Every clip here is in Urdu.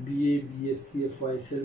BA BSc FYSL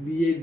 BA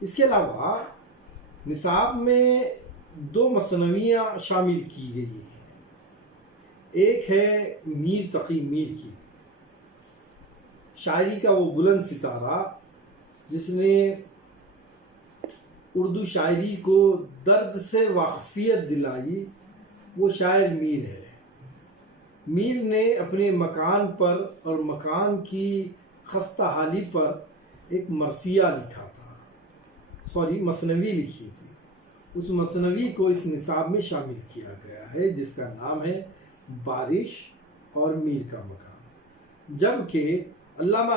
اس کے علاوہ نصاب میں 2 مثنویاں شامل کی گئی ہیں۔ ایک ہے میر تقی میر کی شاعری کا وہ بلند ستارہ جس نے اردو شاعری کو درد سے واقفیت دلائی، وہ شاعر میر ہے۔ میر نے اپنے مکان پر اور مکان کی خستہ حالی پر ایک مرثیہ لکھا تھا، مثنوی لکھی تھی۔ اس مثنوی کو اس نصاب میں شامل کیا گیا ہے جس کا نام ہے بارش اور میر کا مکان، جبکہ علامہ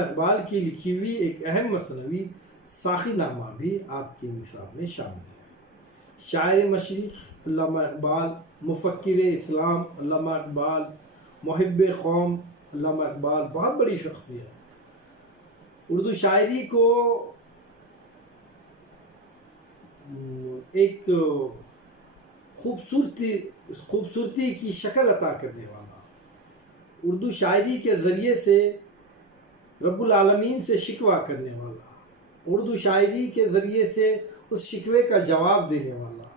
اقبال کی لکھی ہوئی ایک اہم مثنوی ساقی نامہ بھی آپ کے نصاب میں شامل ہے۔ شاعر مشرق علامہ اقبال، مفکر اسلام علامہ اقبال، محب قوم علامہ اقبال بہت بڑی شخصیت، اردو شاعری کو ایک خوبصورتی کی شکل عطا کرنے والا، اردو شاعری کے ذریعے سے رب العالمین سے شکوہ کرنے والا، اردو شاعری کے ذریعے سے اس شکوے کا جواب دینے والا،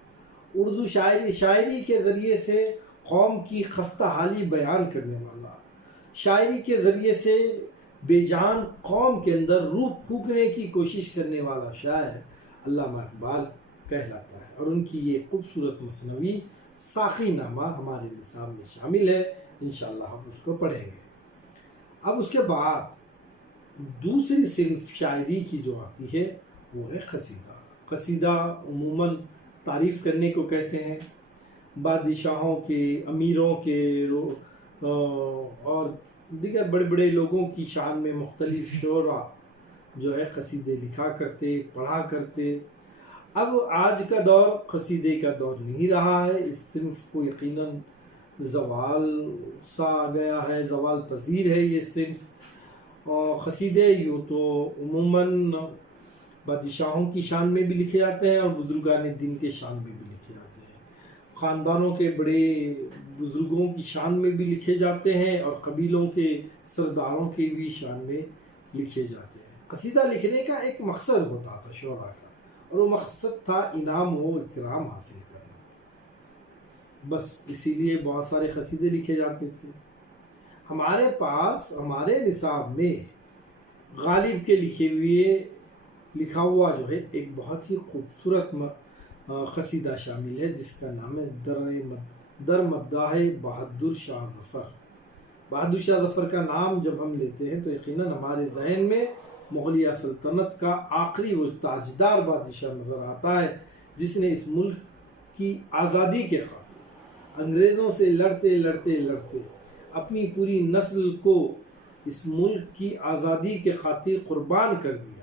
اردو شاعری کے ذریعے سے قوم کی خستہ حالی بیان کرنے والا، شاعری کے ذریعے سے بے جان قوم کے اندر روح پھونکنے کی کوشش کرنے والا شاعر علامہ اقبال کہلاتا ہے، اور ان کی یہ خوبصورت مثنوی ساقی نامہ ہمارے نصاب میں شامل ہے۔ انشاءاللہ ہم اس کو پڑھیں گے۔ اب اس کے بعد دوسری صنف شاعری کی جو آتی ہے وہ ہے قصیدہ۔ قصیدہ عموماً تعریف کرنے کو کہتے ہیں، بادشاہوں کے، امیروں کے اور دیگر بڑے بڑے لوگوں کی شان میں مختلف شعراء جو ہے قصیدے لکھا کرتے، پڑھا کرتے۔ اب آج کا دور قصیدے کا دور نہیں رہا ہے، اس صنف کو یقیناً زوال سا آ گیا ہے، زوال پذیر ہے یہ صنف۔ اور قصیدے یوں تو عموماً بادشاہوں کی شان میں بھی لکھے جاتے ہیں اور بزرگان دین کے شان میں بھی لکھے جاتے ہیں، خاندانوں کے بڑے بزرگوں کی شان میں بھی لکھے جاتے ہیں اور قبیلوں کے سرداروں کی بھی شان میں لکھے جاتے ہیں۔ قصیدہ لکھنے کا ایک مقصد ہوتا تھا شعراء کا، اور وہ مقصد تھا انعام و اکرام حاصل کرنا، بس اسی لیے بہت سارے قصیدے لکھے جاتے تھے۔ ہمارے پاس ہمارے نصاب میں غالب کے لکھا ہوا جو ہے ایک بہت ہی خوبصورت قصیدہ شامل ہے جس کا نام ہے در مداح بہادر شاہ ظفر۔ بہادر شاہ ظفر کا نام جب ہم لیتے ہیں تو یقیناً ہمارے ذہن میں مغلیہ سلطنت کا آخری وہ تاجدار بادشاہ نظر آتا ہے جس نے اس ملک کی آزادی کے خاطر انگریزوں سے لڑتے اپنی پوری نسل کو اس ملک کی آزادی کے خاطر قربان کر دیا۔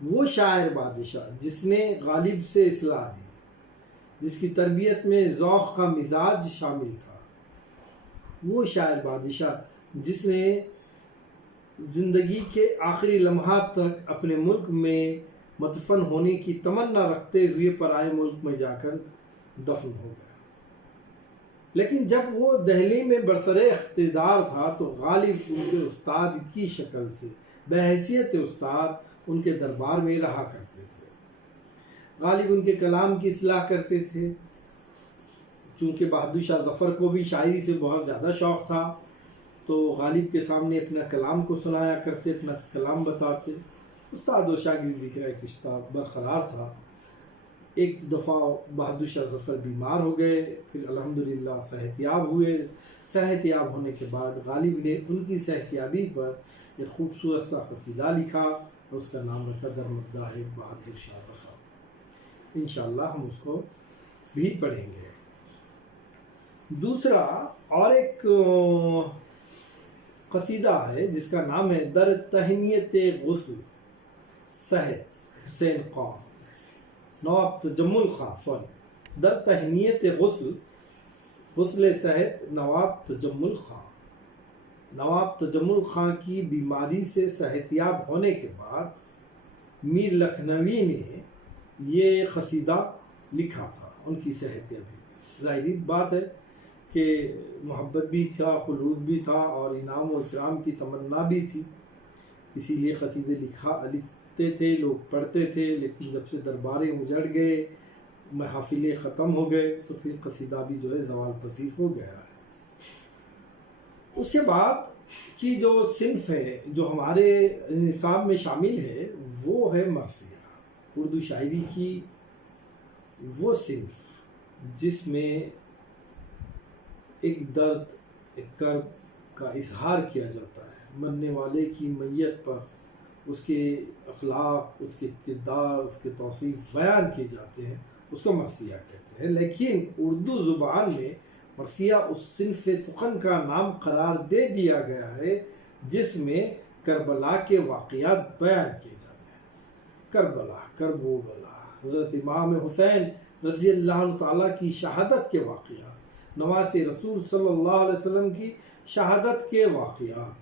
وہ شاعر بادشاہ جس نے غالب سے اصلاح دی، جس کی تربیت میں ذوق کا مزاج شامل تھا، وہ شاعر بادشاہ جس نے زندگی کے آخری لمحات تک اپنے ملک میں مدفن ہونے کی تمنا رکھتے ہوئے پرائے ملک میں جا کر دفن ہو گیا، لیکن جب وہ دہلی میں برسر اقتدار تھا تو غالب ان کے استاد کی شکل سے بحیثیت استاد ان کے دربار میں رہا کرتے تھے۔ غالب ان کے کلام کی اصلاح کرتے تھے، چونکہ بہادر شاہ ظفر کو بھی شاعری سے بہت زیادہ شوق تھا تو غالب کے سامنے اپنا کلام کو سنایا کرتے، اپنا کلام بتاتے۔ استاد و شاگردی کا ایک رشتہ برقرار تھا۔ ایک دفعہ بہادر شاہ ظفر بیمار ہو گئے، پھر الحمدللہ صحت یاب ہوئے۔ صحت یاب ہونے کے بعد غالب نے ان کی صحت یابی پر ایک خوبصورت سا قصیدہ لکھا اور اس کا نام رکھا در مداح بہادر شاہ ظفر۔ انشاءاللہ ہم اس کو بھی پڑھیں گے۔ دوسرا اور ایک قصیدہ ہے جس کا نام ہے در تہنیت غسل صحت حسین خان نواب تجمل خان در تہنیت غسل صحت نواب تجمل خان۔ نواب تجمل خان کی بیماری سے صحت یاب ہونے کے بعد میر لکھنوی نے یہ قصیدہ لکھا تھا ان کی صحت یابی۔ ظاہری بات ہے کہ محبت بھی تھا، خلوص بھی تھا اور انعام و اکرام کی تمنا بھی تھی، اسی لیے قصیدے لکھتے تھے، لوگ پڑھتے تھے، لیکن جب سے درباریں اجڑ گئے، محافلیں ختم ہو گئے، تو پھر قصیدہ بھی جو ہے زوال پذیر ہو گیا ہے۔ اس کے بعد کی جو صنف ہے جو ہمارے نصاب میں شامل ہے وہ ہے مرثیہ، اردو شاعری کی وہ صنف جس میں ایک درد، ایک کرب کا اظہار کیا جاتا ہے، مرنے والے کی میت پر اس کے اخلاق، اس کے کردار، اس کے توصیف بیان کیے جاتے ہیں، اس کو مرثیہ کہتے ہیں۔ لیکن اردو زبان میں مرثیہ اس صنف سخن کا نام قرار دے دیا گیا ہے جس میں کربلا کے واقعات بیان کیے جاتے ہیں۔ کرب و بلا، حضرت امام حسین رضی اللہ تعالیٰ کی شہادت کے واقعات، نواز رسول صلی اللہ علیہ وسلم کی شہادت کے واقعات،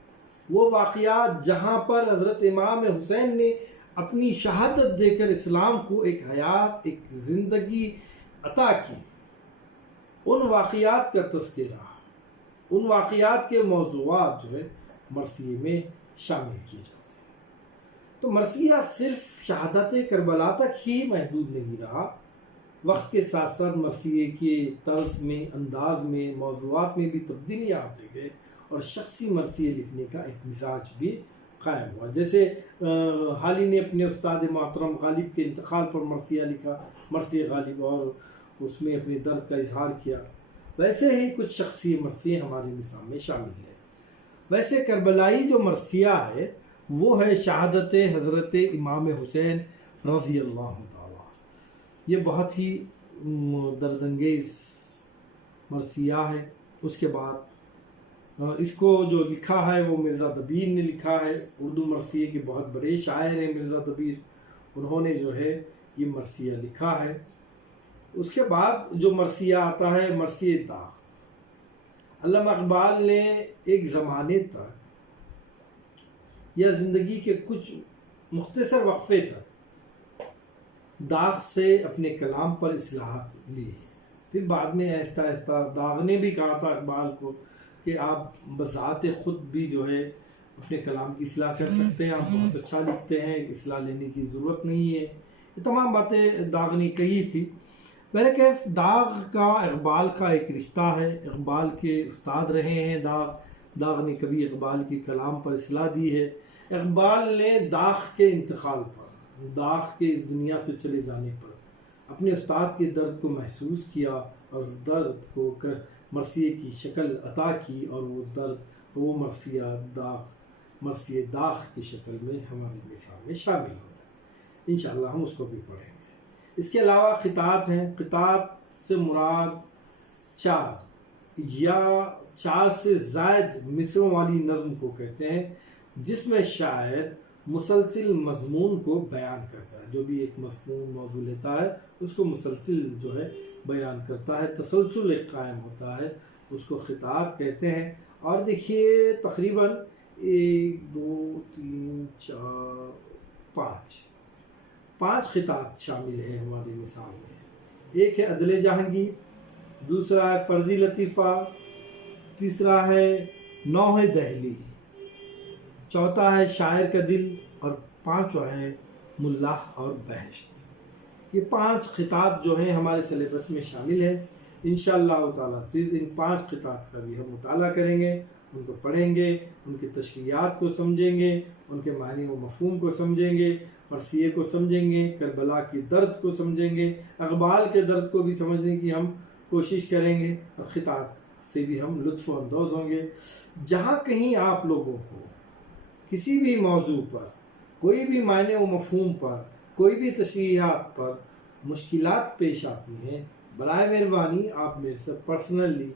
وہ واقعات جہاں پر حضرت امام حسین نے اپنی شہادت دے کر اسلام کو ایک حیات، ایک زندگی عطا کی، ان واقعات کا تذکرہ، ان واقعات کے موضوعات جو ہے مرثیے میں شامل کیے جاتے ہیں۔ تو مرثیہ صرف شہادت کربلا تک ہی محدود نہیں رہا، وقت کے ساتھ ساتھ مرثیے کے طرز میں، انداز میں، موضوعات میں بھی تبدیلیاں آتے گئے اور شخصی مرثیے لکھنے کا ایک مزاج بھی قائم ہوا۔ جیسے حالی نے اپنے استاد محترم غالب کے انتقال پر مرثیہ لکھا، مرثیہ غالب، اور اس میں اپنے درد کا اظہار کیا، ویسے ہی کچھ شخصی مرثیے ہمارے نصاب میں شامل ہیں۔ ویسے کربلائی جو مرثیہ ہے وہ ہے شہادت حضرت امام حسین رضی اللہ تعالیٰ۔ یہ بہت ہی درزنگیز مرثیہ ہے۔ اس کے بعد اس کو جو لکھا ہے وہ مرزا دبیر نے لکھا ہے، اردو مرثیے کے بہت بڑے شاعر ہیں مرزا دبیر، انہوں نے جو ہے یہ مرثیہ لکھا ہے۔ اس کے بعد جو مرثیہ آتا ہے مرثیہ داغ۔ علامہ اقبال نے ایک زمانے تک یا زندگی کے کچھ مختصر وقفے تک داغ سے اپنے کلام پر اصلاحات لی ہے، پھر بعد میں آہستہ آہستہ داغ نے بھی کہا تھا اقبال کو کہ آپ بذات خود بھی جو ہے اپنے کلام کی اصلاح کر سکتے ہیں، آپ بہت اچھا لکھتے ہیں، اصلاح لینے کی ضرورت نہیں ہے، یہ تمام باتیں داغ نے کہی تھی۔ بہرکیف داغ کا اقبال کا ایک رشتہ ہے، اقبال کے استاد رہے ہیں داغ نے کبھی اقبال کی کلام پر اصلاح دی ہے۔ اقبال نے داغ کے انتقال پر، داغ کے اس دنیا سے چلے جانے پر اپنے استاد کے درد کو محسوس کیا اور اس درد کو مرثیے کی شکل عطا کی، اور وہ درد، وہ مرثیہ داغ کی شکل میں ہمارے نصاب میں شامل ہوتا ہے۔ انشاءاللہ ہم اس کو بھی پڑھیں گے۔ اس کے علاوہ قطعات ہیں۔ قطعات سے مراد 4 یا 4 سے زائد مصروں والی نظم کو کہتے ہیں، جس میں شاعر مسلسل مضمون کو بیان کرتا ہے، جو بھی ایک مضمون موضوع لیتا ہے اس کو مسلسل جو ہے بیان کرتا ہے، تسلسل ایک قائم ہوتا ہے، اس کو قطعات کہتے ہیں۔ اور دیکھیے تقریباً 1 2 3 4 5 قطعات شامل ہیں ہمارے نصاب میں۔ ایک ہے عدل جہانگیر، دوسرا ہے فرضی لطیفہ، تیسرا ہے نوح دہلی، چوتھا ہے شاعر کا دل، اور 5واں ہے ملاح اور بہشت۔ یہ 5 خطات جو ہیں ہمارے سلیبس میں شامل ہیں۔ انشاءاللہ تعالیٰ ان 5 خطات کا بھی ہم مطالعہ کریں گے، ان کو پڑھیں گے، ان کی تشریحات کو سمجھیں گے، ان کے معنی و مفہوم کو سمجھیں گے، مرثیے کو سمجھیں گے، کربلا کی درد کو سمجھیں گے، اقبال کے درد کو بھی سمجھنے کی ہم کوشش کریں گے، اور خطات سے بھی ہم لطف اندوز ہوں گے۔ جہاں کہیں آپ لوگوں کو کسی بھی موضوع پر، کوئی بھی معنی و مفہوم پر، کوئی بھی تشریحات پر مشکلات پیش آتی ہیں، برائے مہربانی آپ میرے سے پرسنلی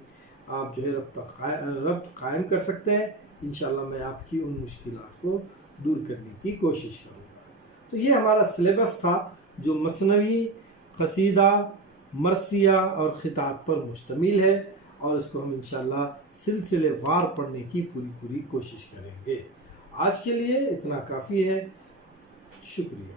آپ جو ہے ربط قائم کر سکتے ہیں۔ انشاءاللہ میں آپ کی ان مشکلات کو دور کرنے کی کوشش کروں گا۔ تو یہ ہمارا سلیبس تھا جو مثنوی، قصیدہ، مرثیہ اور خطات پر مشتمل ہے، اور اس کو ہم انشاءاللہ سلسلے وار پڑھنے کی پوری کوشش کریں گے۔ آج کے لیے اتنا کافی ہے، شکریہ۔